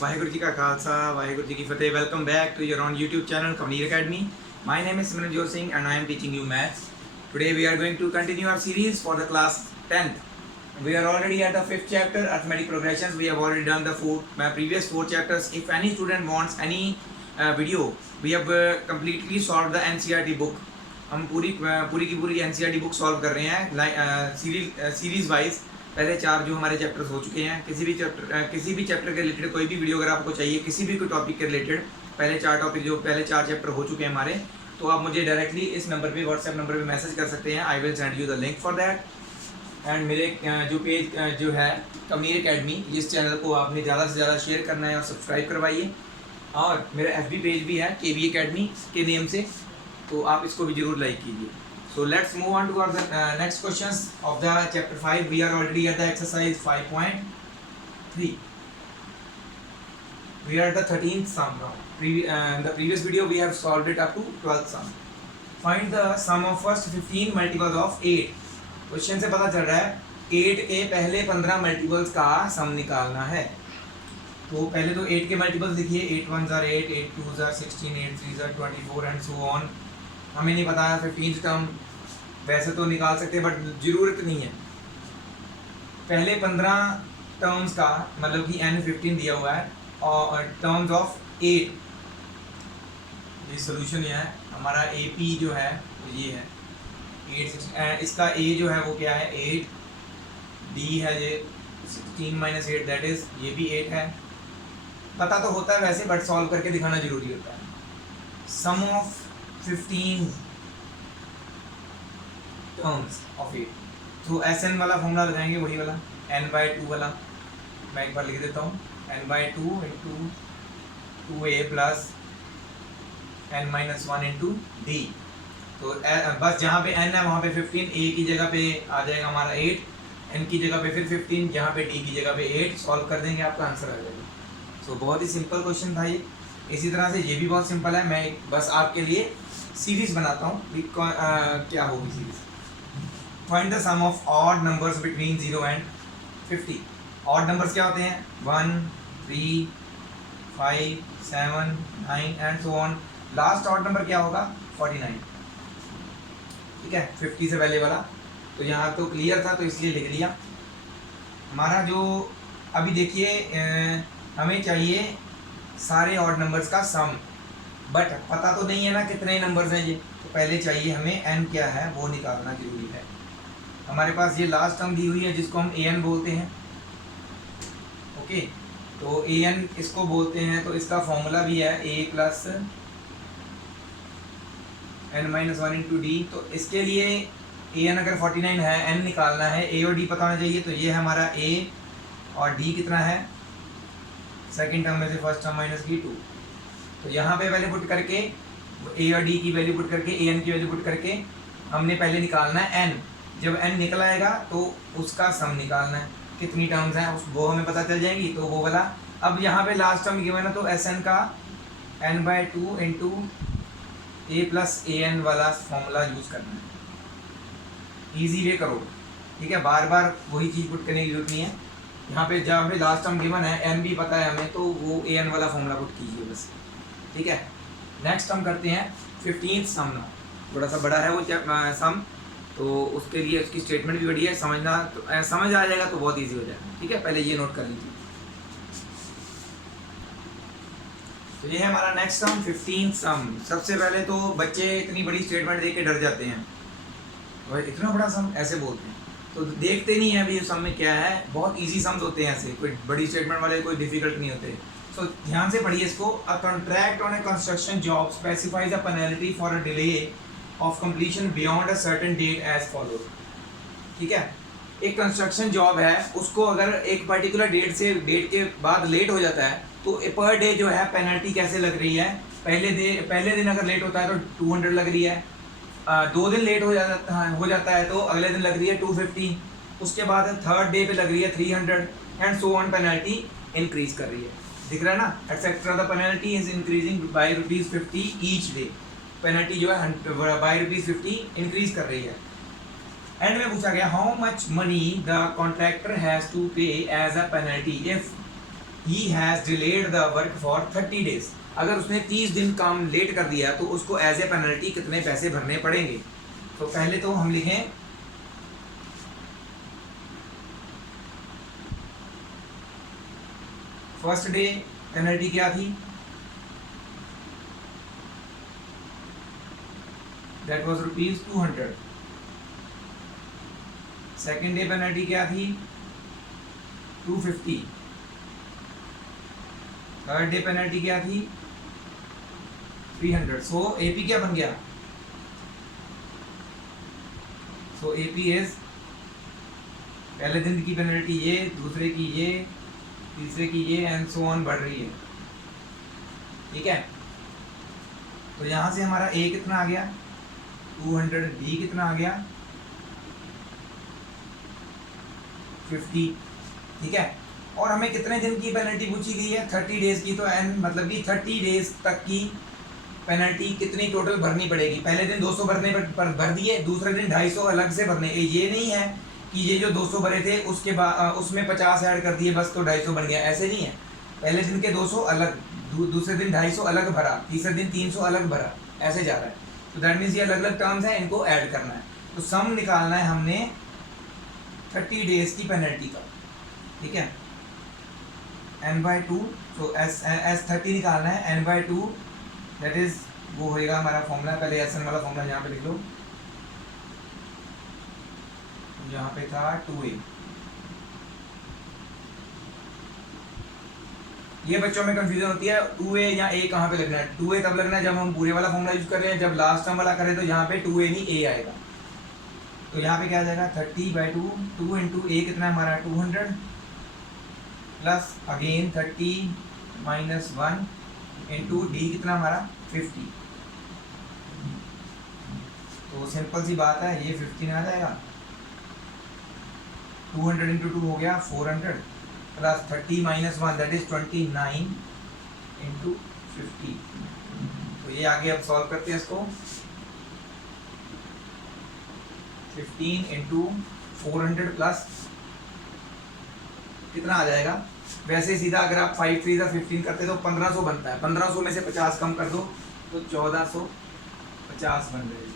वाहिगुरू जी का खालसा वाहिगुरू जी की फतेह। Welcome back to your own YouTube channel Kavneer Academy. My name is Simranjot Singh and I am teaching you maths. Today we are going to continue our series for the class 10th. We are already at the 5th chapter, arithmetic progressions. We have already done the previous 4 chapters. If any student wants any video, we have completely solved the NCERT book. हम पूरी की पूरी NCERT book solve कर रहे हैं series wise. पहले 4 जो हमारे चैप्टर्स हो चुके हैं, किसी भी चैप्टर के रिलेटेड कोई भी वीडियो अगर आपको चाहिए, किसी भी कोई टॉपिक के रिलेटेड पहले 4 चैप्टर हो चुके हैं हमारे, तो आप मुझे डायरेक्टली इस नंबर पे, व्हाट्सएप नंबर पे मैसेज कर सकते हैं। I will send you the link for that. And मेरे जो पेज जो है कवनीर एकेडमी, इस चैनल को आपने ज़्यादा से ज़्यादा शेयर करना है और सब्सक्राइब करवाइए। और मेरा FB पेज भी है KB एकेडमी के नेम से, तो आप इसको भी जरूर लाइक कीजिए। So let's move on to our next questions of the chapter 5. We are already at the exercise 5.3. We are at the 13th sum now. In the previous video we have solved it up to 12th sum. Find the sum of first 15 multiples of 8. Question से पता चल रहा है 8 के पहले 15 multiples का सम निकालना है। तो पहले तो 8 के मल्टीपल्स लिखिए। 8 1 are 8, 8 2 are 16, 8 3 are 24 and so on। हमें नहीं पता है 15 टर्म, वैसे तो निकाल सकते हैं बट ज़रूरत नहीं है। पहले 15 टर्म्स का मतलब कि N15 दिया हुआ है और टर्म्स ऑफ 8, ये सोल्यूशन ये है हमारा। AP जो है ये है 8, इसका A जो है वो क्या है 8, D है ये 16 - 8 दैट इज़ ये भी 8 है। पता तो होता है वैसे बट सॉल्व करके दिखाना जरूरी होता है। सम ऑफ 15 टर्म्स ऑफ 8, तो SN वाला फॉर्मूला लगाएंगे, वही वाला n/2 वाला। मैं एक बार लिख देता हूँ, n/2 into 2a plus n-1 into d। तो बस जहाँ पे n है वहाँ पे 15, a की जगह पे आ जाएगा हमारा 8, n की जगह पे फिर 15, जहाँ पे d की जगह पे 8। सॉल्व कर देंगे, आपका आंसर आ जाएगा। सो बहुत ही सिंपल क्वेश्चन था ये। इसी तरह से ये भी बहुत सिंपल है। मैं बस आपके लिए सीरीज बनाता हूँ, क्या होगी series. Find the sum of odd numbers between 0 and 50। Odd numbers क्या होते हैं 1 3 5 7 9 and so on. Last odd number क्या होगा 49, ठीक है, 50 से पहले वाला। तो यहाँ तो क्लियर था तो इसलिए लिख लिया। हमारा जो अभी देखिए हमें चाहिए सारे ऑड नंबर्स का सम, बट पता तो नहीं है ना कितने नंबर्स हैं ये। तो पहले चाहिए हमें n क्या है वो निकालना जरूरी है। हमारे पास ये लास्ट टर्म दी हुई है जिसको हम an बोलते हैं। ओके, तो an इसको बोलते हैं, तो इसका फॉर्मूला भी है a plus n-1 into D. तो इसके लिए an अगर 49 है, n निकालना है, a और d पता होना चाहिए। तो ये है हमारा a और d कितना है, सेकेंड टर्म में से फर्स्ट टर्म माइनस की 2। तो यहाँ पे वैल्यू पुट करके a और d की वैल्यू पुट करके an की वैल्यू पुट करके हमने पहले निकालना है n। जब n निकल आएगा तो उसका सम निकालना है, कितनी टर्म्स हैं वो हमें पता चल जाएंगी, तो वो वाला। अब यहाँ पे लास्ट टर्म गिवन है तो SN का n/2 into a plus an वाला फॉर्मूला यूज़ करना है। ईजी वे करो, ठीक है, बार बार वही चीज़ पुट करने की जरूरत नहीं है। यहाँ पे जहाँ पे लास्ट टर्म गिवन है n भी पता है हमें, तो वो an वाला फॉर्मूला पुट कीजिए बस, ठीक है। नेक्स्ट हम करते हैं 15th सम ना। थोड़ा सा बड़ा है वो सम, तो उसके लिए उसकी स्टेटमेंट भी बड़ी है, समझना तो समझ आ जाएगा तो बहुत इजी हो जाएगा, ठीक है। पहले ये नोट कर लीजिए। तो ये है हमारा नेक्स्ट सम 15th सम। सबसे पहले तो बच्चे इतनी बड़ी स्टेटमेंट देख के डर जाते हैं, और इतना बड़ा सम ऐसे बोलते हैं, तो देखते नहीं है अभी इस सम में क्या है। बहुत इजी सम्स होते हैं ऐसे, कोई बड़ी स्टेटमेंट वाले कोई डिफिकल्ट नहीं होते। सो ध्यान से पढ़िए इसको। A contract on a construction job specifies a penalty for a delay of completion beyond a certain date as followed, ठीक है। एक कंस्ट्रक्शन जॉब है, उसको अगर एक पर्टिकुलर डेट के बाद लेट हो जाता है तो पर डे जो है पेनल्टी कैसे लग रही है। पहले दिन अगर लेट होता है तो 200 लग रही है, 2 दिन लेट हो जाता है तो अगले दिन लग रही है 250, उसके बाद थर्ड डे पे लग रही है 300 and so on. Penalty increase कर रही है, दिख रहा है ना, etcetera. The penalty is increasing by ₹50 each day. Penalty जो है बाय ₹50 इंक्रीज कर रही है। एंड में पूछा गया how much money the contractor has to pay as a penalty if he has delayed the work for 30 days, अगर उसने 30 दिन काम लेट कर दिया तो उसको एज ए पेनल्टी कितने पैसे भरने पड़ेंगे। तो पहले तो हम लिखें फर्स्ट डे पेनल्टी क्या थी, that was ₹200। Second day penalty क्या थी, 250। थर्ड डे पेनल्टी क्या थी, 300। सो एपी क्या बन गया, सो एपी इज पहले दिन की पेनल्टी ये, दूसरे की ये, तीसरे की ये, एंड सो ऑन बढ़ रही है। ठीक है, तो यहां से हमारा ए कितना आ गया 200, बी कितना आ गया 50। ठीक है, और हमें कितने दिन की पेनल्टी पूछी गई है, 30 डेज की। तो एन मतलब कि 30 डेज तक की पेनल्टी कितनी टोटल भरनी पड़ेगी। पहले दिन 200 भरने पर भर दिए, दूसरे दिन 250 अलग से भरने। ये नहीं है कि ये जो 200 भरे थे उसके बाद उसमें 50 ऐड कर दिए बस तो 250 बन गया, ऐसे नहीं है। पहले दिन के 200 अलग, दूसरे दिन 250 अलग भरा, तीसरे दिन 300 अलग भरा, ऐसे जा रहा है। तो दैट मीन्स ये अलग अलग टर्म्स हैं, इनको ऐड करना है। तो सम निकालना है हमने 30 डेज की पेनल्टी का। ठीक है, n/2, तो एस 30 निकालना है, n/2 दैट इज वो होएगा हमारा फॉर्मूला। पहले एस एन वाला फॉर्मूला यहाँ पे लिख लो, यहाँ पे था 2a। ये बच्चों में कंफ्यूजन होती है 2a या a कहाँ पे लगना है। 2a तब लगना है जब हम पूरे वाला फॉर्मूला यूज कर रहे हैं, जब लास्ट टर्म वाला करें तो यहाँ पे 2a नहीं a आएगा। तो यहाँ पे क्या आ जाएगा 30/2, 2 इंटू a कितना है हमारा 200 plus again 30 minus 1 into D कितना हमारा 50। तो सिंपल सी बात है, ये 15 आ जाएगा, 200 इंटू 2 हो गया 400 plus 30 minus 1 that is 29 into 50। तो ये आगे अब सॉल्व करते हैं इसको। 15 इंटू 400 प्लस कितना आ जाएगा। वैसे सीधा अगर आप 5 3 15 करते तो 1500 बनता है। 1500 में से 50 कम कर दो तो 1450 बन जाएगी।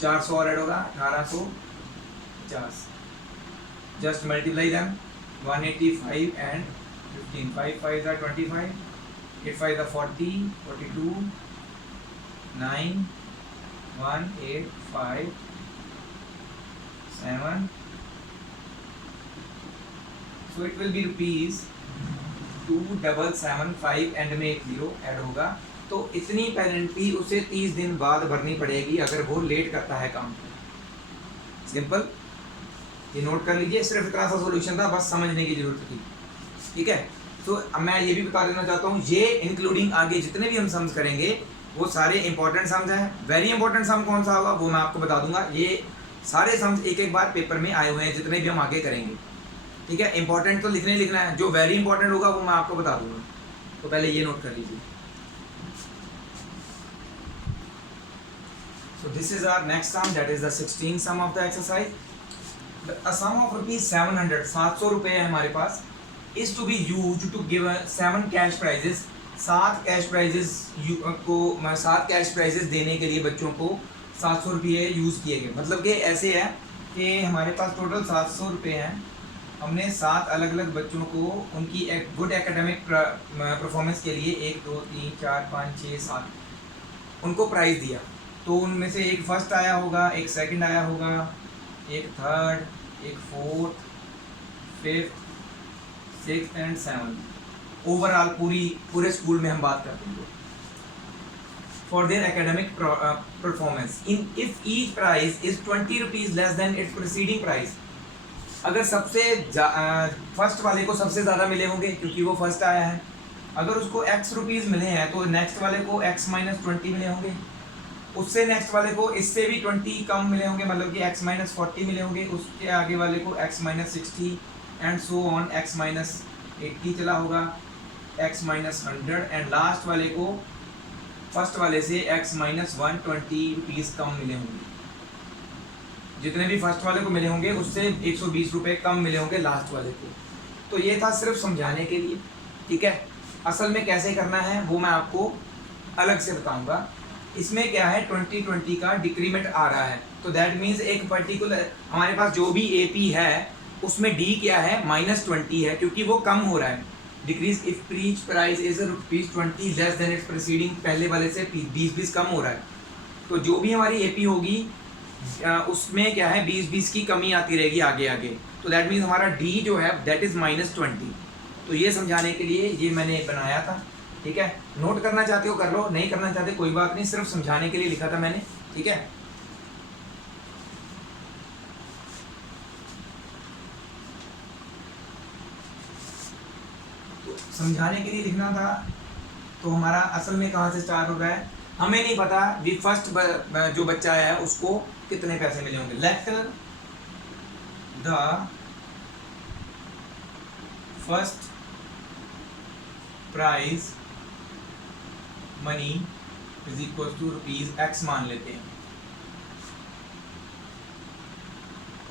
400 और ऐड होगा 1850। Just multiply them 185 and 15, 5 5 are 25, 8 5 are 40, 42, 9 1 8 5 7, so it will be rupees 2775 and में एक 0 ऐड होगा। तो इतनी पेनल्टी उसे 30 दिन बाद भरनी पड़ेगी अगर वो लेट करता है काम। सिंपल, ये नोट कर लीजिए। सिर्फ इतना सा सॉल्यूशन था, बस समझने की जरूरत थी। ठीक है, तो अब मैं ये भी बता देना चाहता हूँ, ये इंक्लूडिंग आगे जितने भी हम सम्स करेंगे वो सारे इंपॉर्टेंट सम्स हैं। वेरी इंपॉर्टेंट सम कौन सा होगा वो मैं आपको बता दूंगा। ये सारे सम्स एक एक बार पेपर में आए हुए हैं जितने भी हम आगे करेंगे। ठीक है, इंपॉर्टेंट तो लिखना ही लिखना है, जो वेरी इंपॉर्टेंट होगा वो मैं आपको बता दूंगा। तो पहले ये नोट कर लीजिए। So this is our next sum, that is the 16th sum of the exercise. A sum of ₹700, 700 रुपए है हमारे पास, is to be used to give 7 cash prizes। 7 cash prices को 7 कैश प्राइजेस देने के लिए बच्चों को 700 रुपये यूज़ किए गए। मतलब कि ऐसे है कि हमारे पास टोटल 700 रुपये हैं। हमने 7 अलग अलग बच्चों को उनकी एक गुड एकेडमिक परफॉर्मेंस के लिए 1 2 3 4 5 6 7 उनको प्राइज़ दिया। तो उनमें से एक फर्स्ट आया होगा, एक सेकंड आया होगा, एक थर्ड, एक fourth, fifth, sixth and seventh. Overall पूरे स्कूल में हम बात करते हैं for their academic performance. In if each prize is 20 rupees less than its preceding prize. अगर सबसे फर्स्ट वाले को सबसे ज़्यादा मिले होंगे क्योंकि वो फर्स्ट आया है, अगर उसको x रुपीज़ मिले हैं तो नेक्स्ट वाले को x माइनस 20 मिले होंगे, उससे नेक्स्ट वाले को इससे भी 20 कम मिले होंगे, मतलब कि x माइनस 40 मिले होंगे, उसके आगे वाले को x minus 60 and so on, x minus 80 चला होगा, x माइनस 100 एंड लास्ट वाले को फर्स्ट वाले से x माइनस 120 रुपीज़ कम मिले होंगे। जितने भी फर्स्ट वाले को मिले होंगे उससे 120 रुपये कम मिले होंगे लास्ट वाले को। तो ये था सिर्फ समझाने के लिए, ठीक है। असल में कैसे करना है वो मैं आपको अलग से बताऊंगा। इसमें क्या है 2020 का डिक्रीमेंट आ रहा है, तो दैट मीन्स एक पर्टिकुलर हमारे पास जो भी AP है उसमें D क्या है -20 है, क्योंकि वो कम हो रहा है। Decrease if preach price is ₹20 less than its preceding, पहले वाले से 20 कम हो रहा है। तो जो भी हमारी AP होगी उसमें क्या है 20 की कमी आती रहेगी आगे आगे। तो दैट मीन्स हमारा D जो है दैट इज़ -20। तो ये समझाने के लिए ये मैंने बनाया था, ठीक है। नोट करना चाहते हो कर लो, नहीं करना चाहते कोई बात नहीं, सिर्फ समझाने के लिए लिखा था मैंने, ठीक है। तो समझाने के लिए लिखना था। तो हमारा असल में कहाँ से स्टार्ट हो रहा है हमें नहीं पता। वी फर्स्ट जो बच्चा है उसको कितने पैसे मिले होंगे। Let the first prize money is equal to ₹X मान लेते हैं।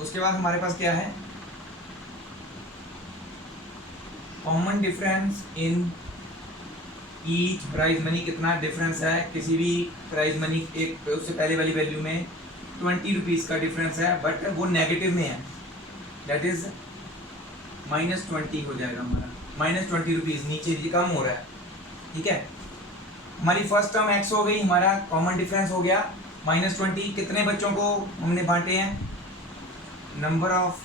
उसके बाद हमारे पास क्या है common difference in each prize money. कितना डिफरेंस है किसी भी प्राइज मनी, एक उससे पहले वाली वैल्यू में ₹20 का डिफरेंस है, बट वो नेगेटिव में है, दैट इज -20 हो जाएगा हमारा। -20 नीचे कम हो रहा है, ठीक है। हमारी फर्स्ट टर्म X हो गई, हमारा कॉमन डिफरेंस हो गया -20। कितने बच्चों को हमने बांटे हैं, नंबर ऑफ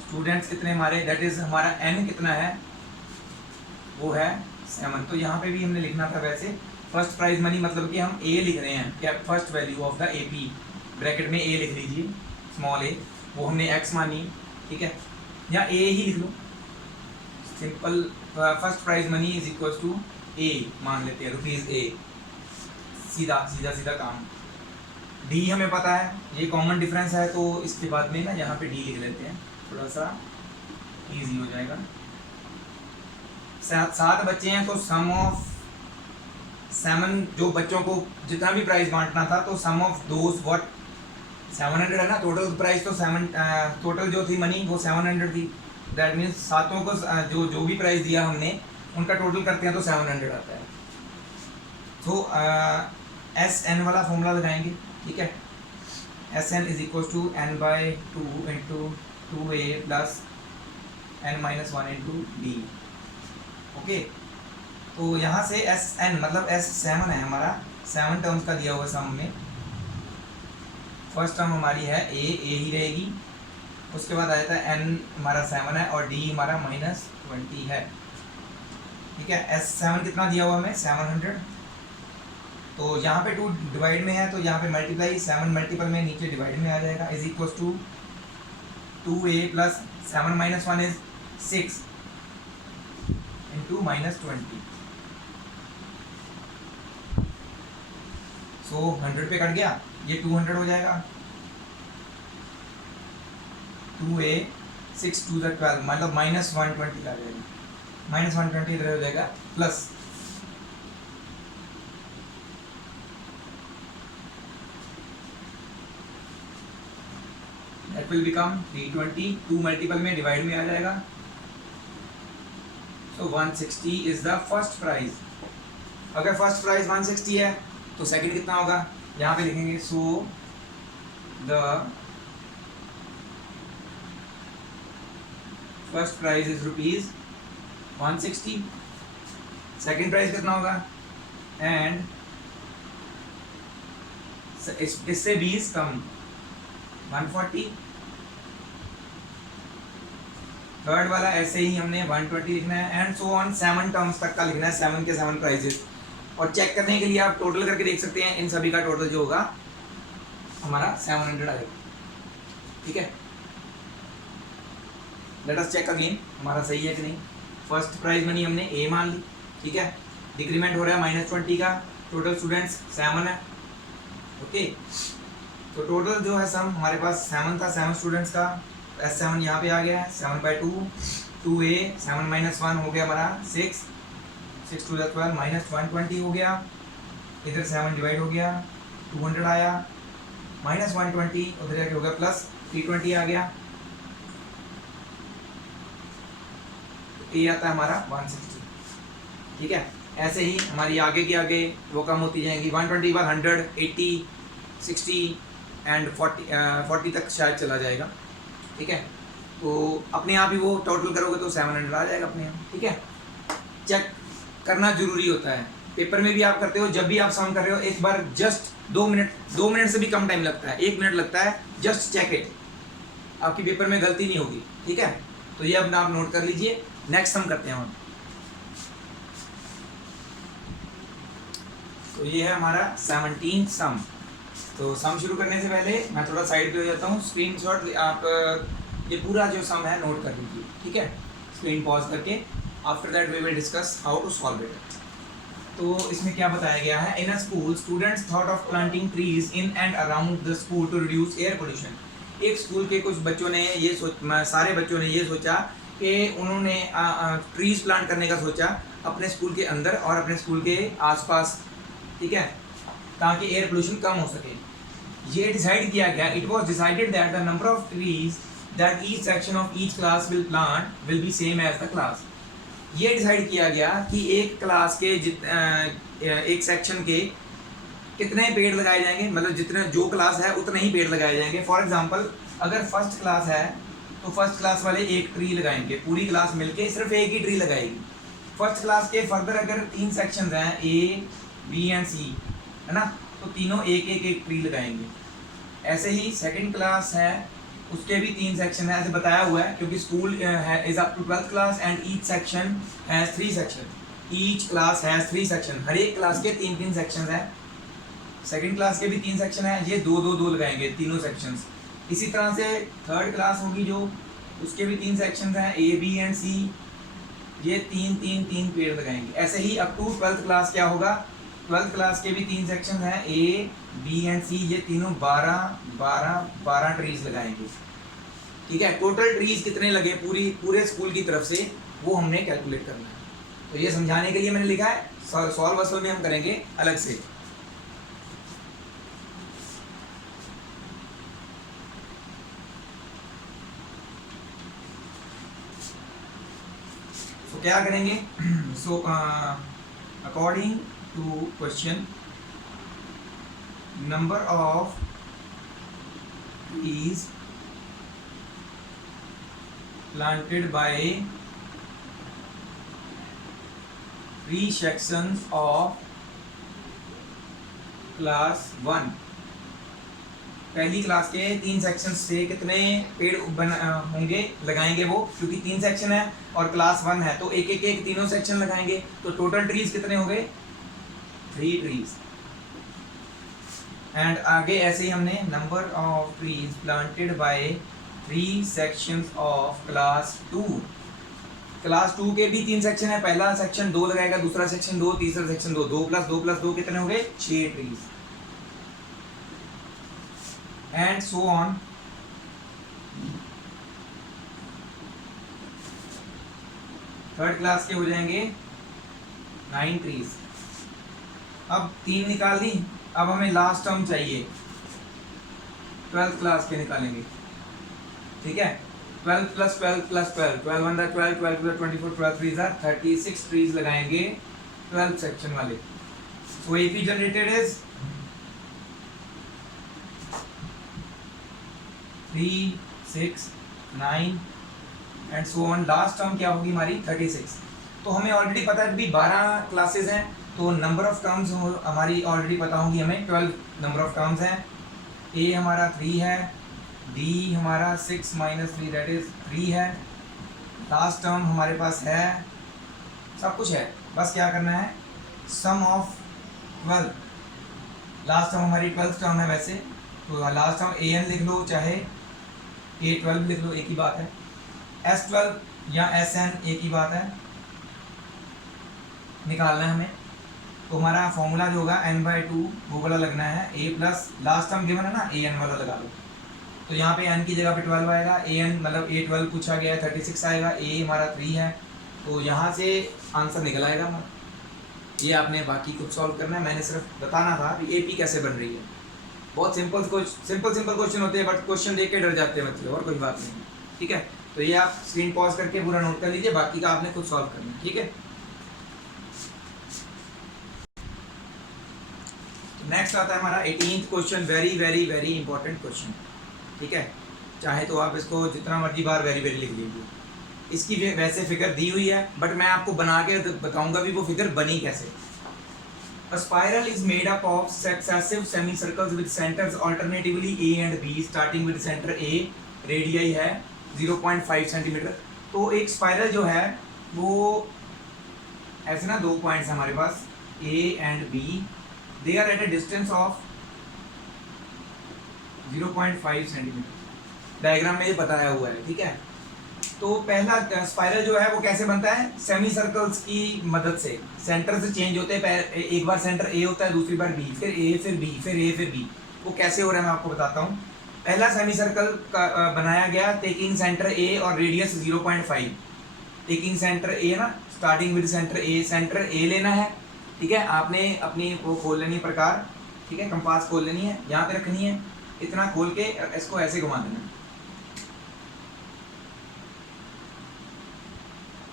स्टूडेंट्स कितने हमारे, दैट इज हमारा N कितना है वो है 7। तो यहाँ पे भी हमने लिखना था वैसे फर्स्ट प्राइज मनी, मतलब कि हम A लिख रहे हैं क्या, first value of the AP bracket में A लिख लीजिए, स्मॉल a, वो हमने X मानी, ठीक है। या A ही लिख लो, simple. First prize money is equal to A मान लेते हैं, ₹A, सीधा सीधा सीधा काम। D हमें पता है, ये कॉमन डिफरेंस है, तो इसके बाद में ना यहाँ पे D लिख लेते हैं, थोड़ा सा इजी हो जाएगा। 7 बच्चे हैं, तो सम ऑफ 7, जो बच्चों को जितना भी प्राइस बांटना था, तो सम ऑफ दोज व्हाट 700 है ना, टोटल प्राइस तो 7, टोटल जो थी मनी वो 700 थी। दैट मीन्स सातों को जो भी प्राइस दिया हमने उनका टोटल करते हैं तो 700 आता है। तो SN वाला फॉर्मूला लगाएंगे, ठीक है। SN is equal to N/2 into 2A plus N-1 into D, okay. तो यहाँ से SN मतलब S7 है हमारा, 7 टर्म्स का दिया हुआ सम में। फर्स्ट टर्म हमारी है A ही रहेगी, उसके बाद आ जाता है N हमारा 7 है और D हमारा -20 है, ठीक है। S7 कितना दिया हुआ हमें 700, तो यहाँ पे 2 डिवाइड में है, तो यहाँ पे मल्टीप्लाई 7 मल्टीपल में नीचे डिवाइड में आ जाएगा, is equal to 2A plus 7-1 is 6 into -20। So 100 पे कट गया, ये 200 हो जाएगा। 2A 6 2 12 मतलब -120 आ जाएगा, -120 इधर हो जाएगा, plus that will become 320, 2 multiple में डिवाइड में आ जाएगा। So 160 is the first prize. अगर फर्स्ट प्राइज 160 है तो सेकंड कितना होगा, यहाँ पे लिखेंगे। So the first prize is ₹160, second price कितना होगा, एंड इससे 20 कम 140। थर्ड वाला ऐसे ही हमने 120 लिखना है, एंड सो ऑन 7 टर्म्स तक का लिखना है, 7 के 7 प्राइजेस। और चेक करने के लिए आप टोटल करके देख सकते हैं, इन सभी का टोटल जो होगा हमारा 700 आएगा, ठीक है। लेट अस चेक अगेन हमारा सही है कि नहीं। फर्स्ट प्राइज मनी हमने A मान ली, ठीक है। डिक्रीमेंट हो रहा है -20 का, टोटल स्टूडेंट्स 7 है, ओके। तो टोटल जो है सम हमारे पास 7 था, 7 स्टूडेंट्स का। S7 यहाँ पे आ गया है, 7/2, 2A 7-1 हो गया हमारा 6 2 12 -120 हो गया, इधर 7 डिवाइड हो गया, 200 आया, माइनस 120 उधर जाके हो गया प्लस 320 आ गया, ये आता है हमारा 160। ठीक है, ऐसे ही हमारी आगे की आगे वो कम होती जाएंगी, 120 बाद 100, 80, 60 एंड 40 तक शायद चला जाएगा। ठीक है, तो अपने आप ही वो टोटल करोगे तो 700 आ जाएगा अपने आप। ठीक है, चेक करना जरूरी होता है, पेपर में भी आप करते हो, जब भी आप सम कर रहे हो एक बार जस्ट 2 मिनट से भी कम टाइम लगता है, 1 मिनट लगता है, जस्ट चेक इट, आपकी पेपर में गलती नहीं होगी। ठीक है, तो ये अपना आप नोट कर लीजिए। नेक्स्ट सम करते हैं हम। तो ये है हमारा 17 सम। तो सम शुरू करने से पहले मैं थोड़ा साइड पे हो जाता हूँ, स्क्रीनशॉट आप ये पूरा जो सम है नोट कर लीजिए। ठीक है, स्क्रीन पॉज करके, after that we will discuss how to solve it. तो इसमें क्या बताया गया है, in a school students thought of planting trees in and around the school to reduce air pollution. एक स्कूल के कुछ बच्चों ने ये सारे बच्चों ने ये सोचा कि उन्होंने ट्रीज प्लांट करने का सोचा अपने स्कूल के अंदर और अपने स्कूल के आसपास। ठीक है, ताकि एयर पोल्यूशन कम हो सके। ये डिसाइड किया गया, it was decided that the number of trees that each section of each class will plant will be same as the class. ये डिसाइड किया गया कि एक क्लास के एक सेक्शन के कितने पेड़ लगाए जाएंगे, मतलब जितने जो क्लास है उतने ही पेड़ लगाए जाएंगे। फॉर एग्जांपल अगर फर्स्ट क्लास है तो फर्स्ट क्लास वाले एक ट्री लगाएंगे, पूरी क्लास मिलके सिर्फ एक ही ट्री लगाएगी। फर्स्ट क्लास के फर्दर अगर 3 सेक्शंस हैं, ए बी एंड सी, है ना, तो तीनों एक एक एक ट्री लगाएंगे। ऐसे ही सेकंड क्लास है, उसके भी 3 सेक्शन है, ऐसे बताया हुआ है, क्योंकि school is up to 12th class and each section has 3 section, each class has 3 section, हर एक क्लास के 3-3 सेक्शन है। सेकंड क्लास के भी 3 सेक्शन है, ये 2-2-2 लगाएंगे तीनों सेक्शंस। इसी तरह से थर्ड क्लास होगी जो, उसके भी 3 सेक्शन हैं, ए बी एंड सी, ये 3-3-3 पेड़ लगाएंगे। ऐसे ही अप टू 12th क्लास क्या होगा, 12th क्लास के भी 3 सेक्शन हैं, ए बी एंड सी, ये तीनों 12 ट्रीज लगाएंगे। ठीक है, टोटल ट्रीज कितने लगे पूरे स्कूल की तरफ से वो हमने कैलकुलेट करना है। तो ये समझाने के लिए मैंने लिखा है, सॉल्व असल में हम करेंगे अलग से। तो क्या करेंगे, so according to question, number of trees planted by 3 sections of class 1, पहली क्लास के 3 सेक्शन से कितने पेड़ होंगे लगाएंगे वो, क्योंकि 3 सेक्शन है और क्लास 1 है तो एक एक एक तीनों सेक्शन लगाएंगे, तो टोटल ट्रीज कितने हो गए, 3 ट्रीज। एंड आगे ऐसे ही हमने number of trees planted by 3 sections of class 2, class 2 के भी 3 सेक्शन है, पहला सेक्शन 2 लगाएगा, दूसरा सेक्शन 2, तीसरा सेक्शन 2, 2 + 2 + 2 कितने हो गए, 6 trees, and so on. Third class के हो जाएंगे 9 ट्रीज। अब 3 निकाल दी, अब हमें लास्ट टर्म चाहिए, 12th क्लास के निकालेंगे। ठीक है, 12 + 12 + 12, 12 × 12, 12 × 24, 12 3 = 36 ट्रीज लगाएंगे 12 सेक्शन वाले। सो AP generated is 3, 6, 9 and so on. Last term क्या होगी हमारी, 36। तो हमें ऑलरेडी पता है कि 12 क्लासेस हैं, तो नंबर ऑफ टर्म्स हमारी ऑलरेडी पता होंगी हमें, 12 नंबर ऑफ टर्म्स हैं। ए हमारा 3 है, डी हमारा 6 - 3 दैट इज 3 है, लास्ट टर्म हमारे पास है, सब कुछ है, बस क्या करना है, सम ऑफ 12, लास्ट टर्म हमारी 12th टर्म है वैसे, तो लास्ट टर्म AN लिख लो चाहे A12 लिख लो, एक ही बात है, S12 या SN एक ही बात है, निकालना है हमें। तो हमारा फॉर्मूला जो होगा n/2 वो वाला लगना है, A plus last term given है ना, AN वाला लगा लो। तो यहाँ पे n की जगह पे 12 आएगा, AN मतलब A12 पूछा गया है, 36 आएगा, A हमारा 3 है, तो यहाँ से आंसर निकल आएगा हमारा। ये आपने बाकी कुछ सॉल्व करना है, मैंने सिर्फ बताना था कि AP कैसे बन रही है। बहुत सिंपल क्वेश्चन होते हैं, बट क्वेश्चन देख के डर जाते हैं बच्चे, और कोई बात नहीं। ठीक है, तो ये आप स्क्रीन पॉज करके पूरा नोट कर लीजिए, बाकी का आपने खुद सॉल्व करना है। ठीक है, नेक्स्ट आता है हमारा 18th question, very very very important question. ठीक है, चाहे तो आप इसको जितना मर्जी बार वेरी वेरी लिख लीजिए। इसकी वैसे फिगर दी हुई है, बट मैं आपको बना के बताऊंगा भी वो फिगर बनी कैसे। A spiral is made up of successive semicircles with centers alternatively A and B, starting with center A, radii है 0.5 सेंटीमीटर। तो एक स्पाइरल जो है वो ऐसे ना, 2 पॉइंट्स हमारे पास A and B, they are at a distance of 0.5 centimetre. Diagram में ये बताया हुआ है। ठीक है, तो पहला स्पाइरल जो है वो कैसे बनता है, सेमी सर्कल्स की मदद से। सेंटर से चेंज होते हैं, एक बार सेंटर ए होता है, दूसरी बार बी, फिर ए फिर बी, फिर ए फिर बी। वो कैसे हो रहा है मैं आपको बताता हूँ। पहला सेमी सर्कल बनाया गया टेकिंग सेंटर ए और रेडियस 0.5। टेकिंग सेंटर ए ना, starting with centre A, centre A लेना है। ठीक है, आपने अपनी वो खोल लेनी प्रकार, ठीक है, कंपास खोल लेनी है, यहाँ पे रखनी है, इतना खोल के इसको ऐसे घुमा देना है।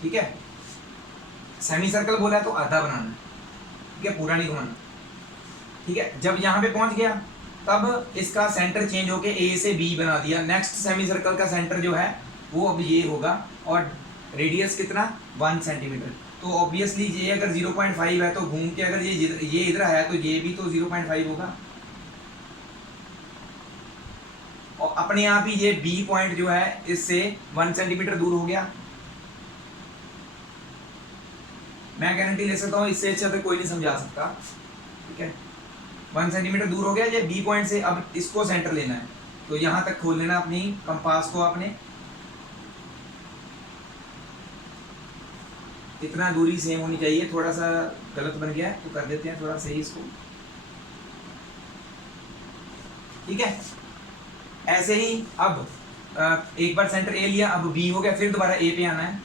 ठीक है, सेमी सर्कल बोला है तो आधा बनाना है। ठीक है, पूरा नहीं घुमाना। ठीक है, जब यहाँ पे पहुंच गया तब इसका सेंटर चेंज होके ए से बी बना दिया। नेक्स्ट सेमी सर्कल का सेंटर जो है वो अब ये होगा, और रेडियस कितना, 1 सेंटीमीटर। तो ऑब्वियसली ये अगर 0.5 है तो घूम के अगर ये इधर आया तो ये भी तो 0.5 होगा, और अपने आप ही ये बी पॉइंट जो है इससे 1 सेंटीमीटर दूर हो गया। मैं गारंटी ले सकता हूँ, इससे अच्छा तो कोई नहीं समझा सकता। ठीक है, 1 सेंटीमीटर दूर हो गया ये बी पॉइंट से। अब इसको सेंटर लेना है, तो यहाँ तक खोल लेना अपनी कंपास को आपने, इतना दूरी सेम होनी चाहिए। थोड़ा सा गलत बन गया है तो कर देते हैं थोड़ा सही इसको। ठीक है, ऐसे ही अब एक बार सेंटर ए लिया, अब बी हो गया, फिर दोबारा ए पे आना है।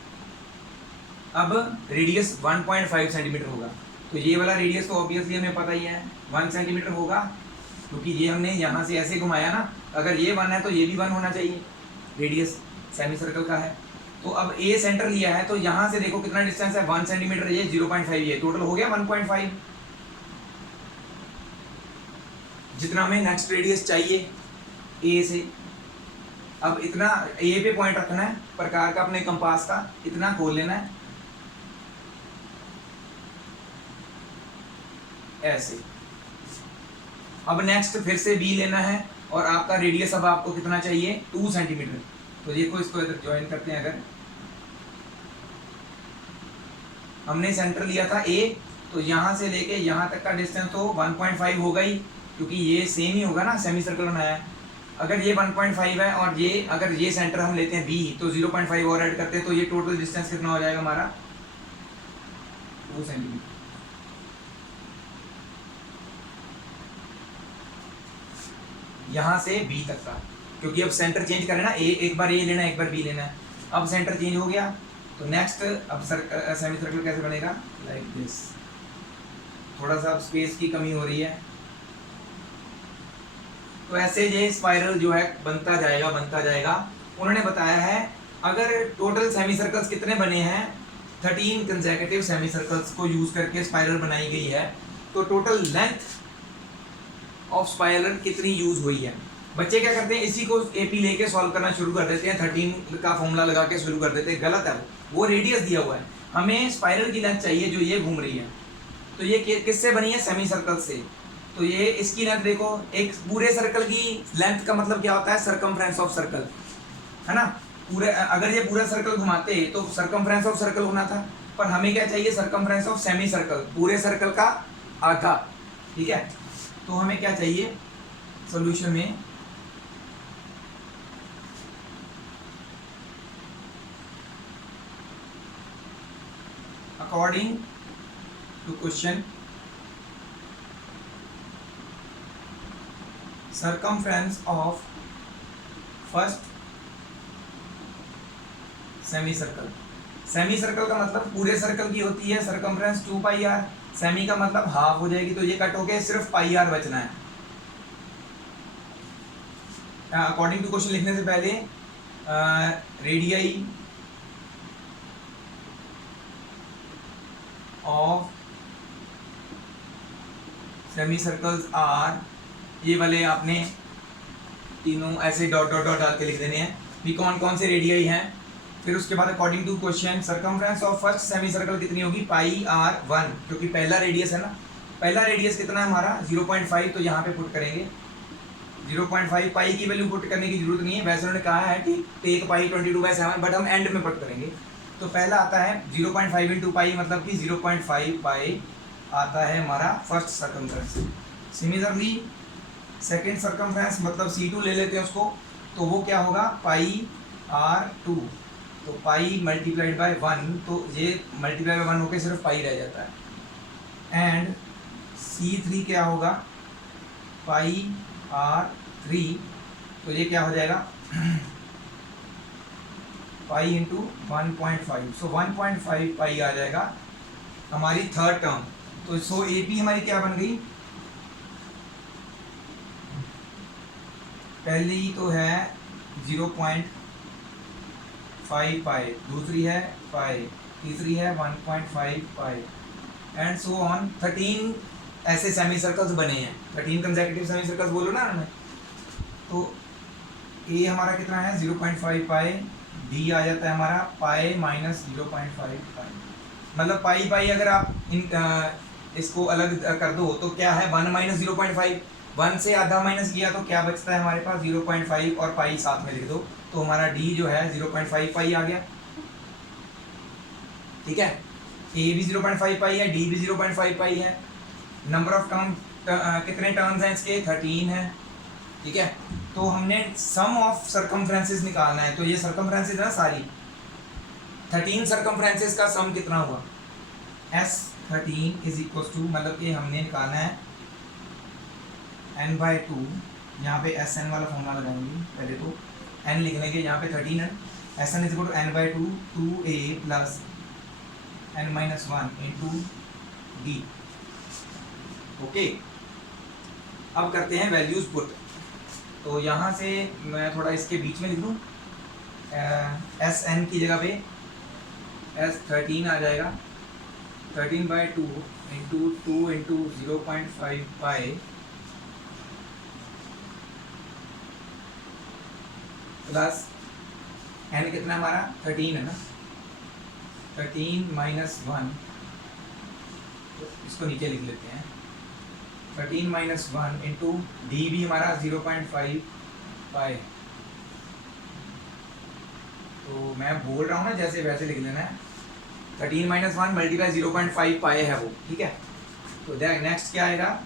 अब रेडियस 1.5 सेंटीमीटर होगा, तो ये वाला रेडियस तो ऑब्वियसली हमें पता ही है 1 सेंटीमीटर होगा, क्योंकि ये हमने यहाँ से ऐसे घुमाया ना। अगर ये 1 है तो ये भी 1 होना चाहिए, रेडियस सेमी सर्कल का है। तो अब ए सेंटर लिया है, तो यहाँ से देखो कितना डिस्टेंस है, 1 सेंटीमीटर, ये 0.5, ये टोटल हो गया 1.5। जितना हमें नेक्स्ट रेडियस चाहिए ए से, अब इतना ए पे पॉइंट रखना है प्रकार का अपने कंपास का, इतना खोल लेना है ऐसे। अब नेक्स्ट फिर से बी लेना है, और आपका रेडियस अब आपको कितना चाहिए, 2 सेंटीमीटर। तो देखो इसको इधर ज्वाइन करते हैं। अगर हमने सेंटर लिया था ए, तो यहाँ से लेके यहाँ तक का डिस्टेंस तो 1.5 होगा ही, क्योंकि ये सेम ही होगा ना, सेमी सर्कल बनाया है। अगर ये 1.5 है और ये अगर ये सेंटर हम लेते हैं बी, तो 0.5 और ऐड करते हैं, तो ये टोटल डिस्टेंस कितना हो जाएगा हमारा, 2 सेंटीमीटर। यहाँ से बी तक का, क्योंकि अब सेंटर चेंज करें ना, ए एक बार ए लेना है, एक बार बी लेना है। अब सेंटर चेंज हो गया, तो नेक्स्ट अब सेमी सर्कल कैसे बनेगा, लाइक दिस। थोड़ा सा स्पेस की कमी हो रही है, तो ऐसे ये स्पाइरल जो है बनता जाएगा बनता जाएगा। उन्होंने बताया है अगर टोटल सेमी सर्कल्स कितने बने हैं, 13 कंसेक्यूटिव सेमी सर्कल्स को यूज करके स्पाइरल बनाई गई है, तो टोटल लेंथ ऑफ स्पाइरल कितनी यूज हुई है। बच्चे क्या करते हैं, इसी को एपी लेके सॉल्व करना शुरू कर देते हैं, 13 का फॉर्मूला लगा के शुरू कर देते हैं। गलत है, वो रेडियस दिया हुआ है, हमें स्पाइरल की लेंथ चाहिए जो ये घूम रही है। तो ये किससे बनी है, सेमी सर्कल से। तो ये इसकी लेंथ देखो, एक पूरे सर्कल की लेंथ का मतलब क्या होता है, सर्कमफ्रेंस ऑफ सर्कल, है ना। पूरे अगर ये पूरा सर्कल घुमाते तो सर्कमफ्रेंस ऑफ सर्कल होना था, पर हमें क्या चाहिए, सर्कमफ्रेंस ऑफ सेमी सर्कल, पूरे सर्कल का आधा। ठीक है, तो हमें क्या चाहिए सॉल्यूशन में, according to question, circumference of first semi circle. Semi circle का मतलब पूरे सर्कल की होती है सर्कमफ्रेंस 2 पाई आर, सेमी का मतलब हाफ हो जाएगी, तो ये कट हो गया, सिर्फ पाई आर बचना है। अकॉर्डिंग टू क्वेश्चन लिखने से पहले radii of semi circles are, ये वाले आपने तीनों ऐसे डॉट डॉट डॉट डाल के लिख देने हैं कि कौन कौन से रेडियाई हैं। फिर उसके बाद according to question circumference of first semi circle कितनी होगी, पाई आर 1, क्योंकि पहला रेडियस है ना, पहला रेडियस कितना है हमारा 0.5, तो यहाँ पे पुट करेंगे 0.5। पाई की वैल्यू पुट करने की जरूरत नहीं है, वैसे उन्होंने कहा है कि टेक पाई 22/7, बट हम एंड में पुट करेंगे। तो पहला आता है 0.5 इंटू पाई, मतलब कि 0.5 पाई आता है हमारा first circumference. Similarly second circumference मतलब C2 ले लेते हैं उसको, तो वो क्या होगा पाई R2, तो पाई मल्टीप्लाइड बाय 1, तो ये मल्टीप्लाई बाय 1 होकर सिर्फ पाई रह जाता है। एंड C3 क्या होगा पाई R3, तो ये क्या हो जाएगा पाई इंटू 1.5, सो 1.5 पाई आ जाएगा हमारी थर्ड टर्म। तो सो AP हमारी क्या बन गई, पहली तो है 0.5 पाई, दूसरी है पाई, तीसरी है 1.5 पाई, एंड सो ऑन 13 ऐसे सेमी सर्कल्स बने हैं, 13 कंसेक्यूटिव सेमी सर्कल्स बोलो ना हमें। तो ए हमारा कितना है 0.5 पाई, डी आ जाता है हमारा पाई माइनस 0.5 पाई, मतलब पाई पाई अगर आप इसको अलग कर दो तो क्या है 1 माइनस 0.5, 1 से आधा माइनस किया तो क्या बचता है हमारे पास 0.5 और पाई साथ में लिख दो, तो हमारा डी जो है 0.5 पाई आ गया। ठीक है, ए भी 0.5 पाई है, डी भी 0.5 पाई है। नंबर ऑफ टर्म कितने टर्म्स हैं इसके 13 है। ठीक है, तो हमने सम ऑफ सर्कमफ्रेंसेस निकालना है, तो ये सर्कमफ्रेंसेस ना सारी 13 सर्कमफ्रेंसेस का सम कितना हुआ S13 इज इक्वल टू, मतलब कि हमने निकालना है n/2, यहाँ पे Sn वाला फॉर्मूला लगाएंगे, पहले तो n लिख लेंगे, यहाँ पे 13 है, Sn is equal to n/2 2a plus n-1 into D. Okay, अब करते हैं वैल्यूज पुट। तो यहाँ से मैं थोड़ा इसके बीच में लिख दूँ, Sn की जगह पे S13 आ जाएगा, 13/2 into 2 into 0.5 pi plus n कितना हमारा 13 है ना, 13 माइनस 1, तो इसको नीचे लिख लेते हैं 13 माइनस 1 इंटू डी भी हमारा 0.5 पाई। तो मैं बोल रहा हूँ ना जैसे वैसे लिख लेना है, 13 माइनस 1 मल्टीप्लाई 0.5 पाए है वो। ठीक है, तो नेक्स्ट क्या आएगा,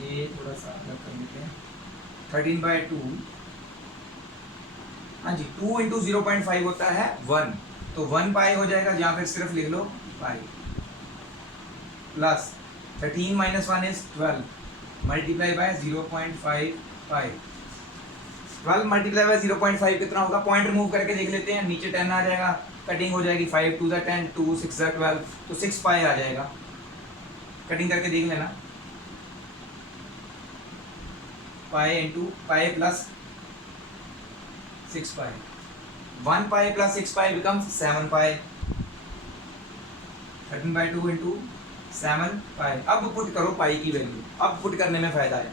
ये थोड़ा सा अलग कर लेते हैं, 13/2, हाँ जी 2 इंटू 0.5 होता है 1, तो 1 पाई हो जाएगा, या फिर सिर्फ लिख लो pi, plus 13 minus 1 is 12 multiply by 0.5 pi. 12 multiply by 0.5 कितना होगा, पॉइंट रिमूव करके देख लेते हैं, नीचे 10 आ जाएगा, कटिंग हो जाएगी 5 2 10 2 6 12, तो 6 पाई आ जाएगा, कटिंग करके देख लेना, पाई इंटू पाई प्लस 6 पाई, 1 पाई प्लस 6 पाई बिकम्स 7 पाई, 13/2 इंटू 7 पाई। अब पुट करो पाई की वैल्यू, अब पुट करने में फायदा है,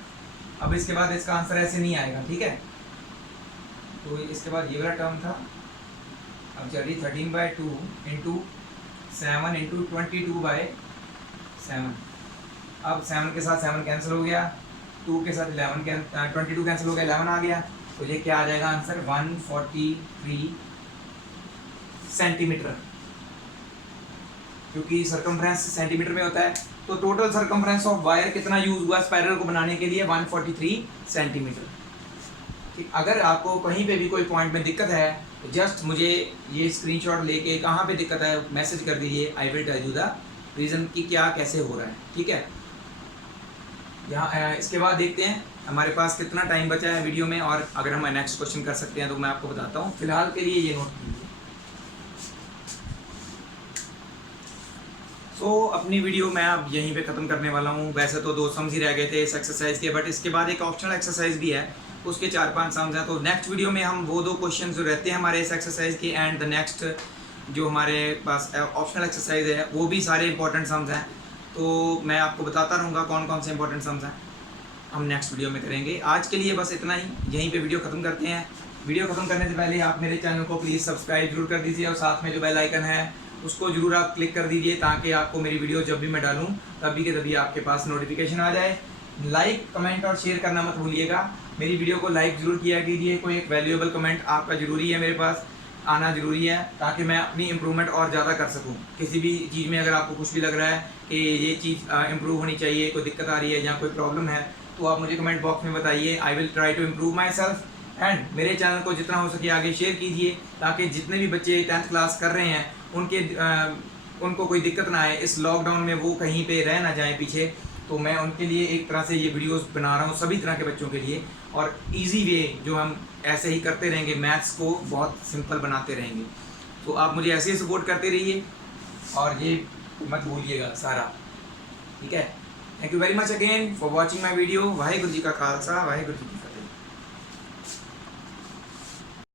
अब इसके बाद इसका आंसर ऐसे नहीं आएगा। ठीक है, तो इसके बाद ये वाला टर्म था, अब चलिए 13/2 इंटू 7 इंटू 22/7, अब 7 के साथ 7 कैंसिल हो गया, 2 के साथ 22 कैंसिल हो गया, 11 आ गया, तो ये क्या आ जाएगा आंसर 143 सेंटीमीटर, क्योंकि सर्कमफ्रेंस सेंटीमीटर में होता है। तो टोटल सर्कमफ्रेंस ऑफ वायर कितना यूज हुआ स्पाइरल को बनाने के लिए 143 सेंटीमीटर। ठीक, अगर आपको कहीं पे भी कोई पॉइंट में दिक्कत है तो जस्ट मुझे ये स्क्रीनशॉट लेके कहाँ पे दिक्कत है मैसेज कर दीजिए, I will tell you the reason कि क्या कैसे हो रहा है। ठीक है, यहाँ इसके बाद देखते हैं हमारे पास कितना टाइम बचा है वीडियो में, और अगर हम नेक्स्ट क्वेश्चन कर सकते हैं तो मैं आपको बताता हूँ। फिलहाल के लिए ये नोट कीजिए। अपनी वीडियो मैं अब यहीं पे ख़त्म करने वाला हूँ। वैसे तो 2 सम्स ही रह गए थे इस एक्सरसाइज के, बट इसके बाद एक ऑप्शनल एक्सरसाइज भी है, उसके 4-5 सम्स हैं। तो नेक्स्ट वीडियो में हम वो 2 क्वेश्चन जो रहते हैं हमारे इस एक्सरसाइज के एंड द नेक्स्ट जो हमारे पास ऑप्शनल एक्सरसाइज है वो भी सारे इंपॉर्टेंट सम्स हैं। तो मैं आपको बताता रहूँगा कौन कौन से इंपॉर्टेंट सम्स हैं, हम नेक्स्ट वीडियो में करेंगे। आज के लिए बस इतना ही, यहीं पे वीडियो ख़त्म करते हैं। वीडियो ख़त्म करने से पहले आप मेरे चैनल को प्लीज़ सब्सक्राइब जरूर कर दीजिए और साथ में जो बेल आइकन है उसको जरूर आप क्लिक कर दीजिए, ताकि आपको मेरी वीडियो जब भी मैं डालूँ तभी के तभी आपके पास नोटिफिकेशन आ जाए। लाइक, कमेंट और शेयर करना मत भूलिएगा। मेरी वीडियो को लाइक ज़रूर किया कीजिए, कोई एक वैल्यूएबल कमेंट आपका ज़रूरी है, मेरे पास आना ज़रूरी है, ताकि मैं अपनी इम्प्रूवमेंट और ज़्यादा कर सकूँ। किसी भी चीज़ में अगर आपको कुछ भी लग रहा है कि ये चीज़ इम्प्रूव होनी चाहिए, कोई दिक्कत आ रही है या कोई प्रॉब्लम है, तो आप मुझे कमेंट बॉक्स में बताइए। I will try to improve myself. And मेरे चैनल को जितना हो सके आगे शेयर कीजिए, ताकि जितने भी बच्चे 10th क्लास कर रहे हैं उनको कोई दिक्कत ना आए, इस लॉकडाउन में वो कहीं पे रह ना जाएं पीछे। तो मैं उनके लिए एक तरह से ये वीडियोस बना रहा हूँ सभी तरह के बच्चों के लिए, और इजी वे जो हम ऐसे ही करते रहेंगे, मैथ्स को बहुत सिंपल बनाते रहेंगे। तो आप मुझे ऐसे ही सपोर्ट करते रहिए और ये मत भूलिएगा सारा, ठीक है। Thank you very much again for watching my video. Waheguru ji का खालसा, वाहेगुरु जी की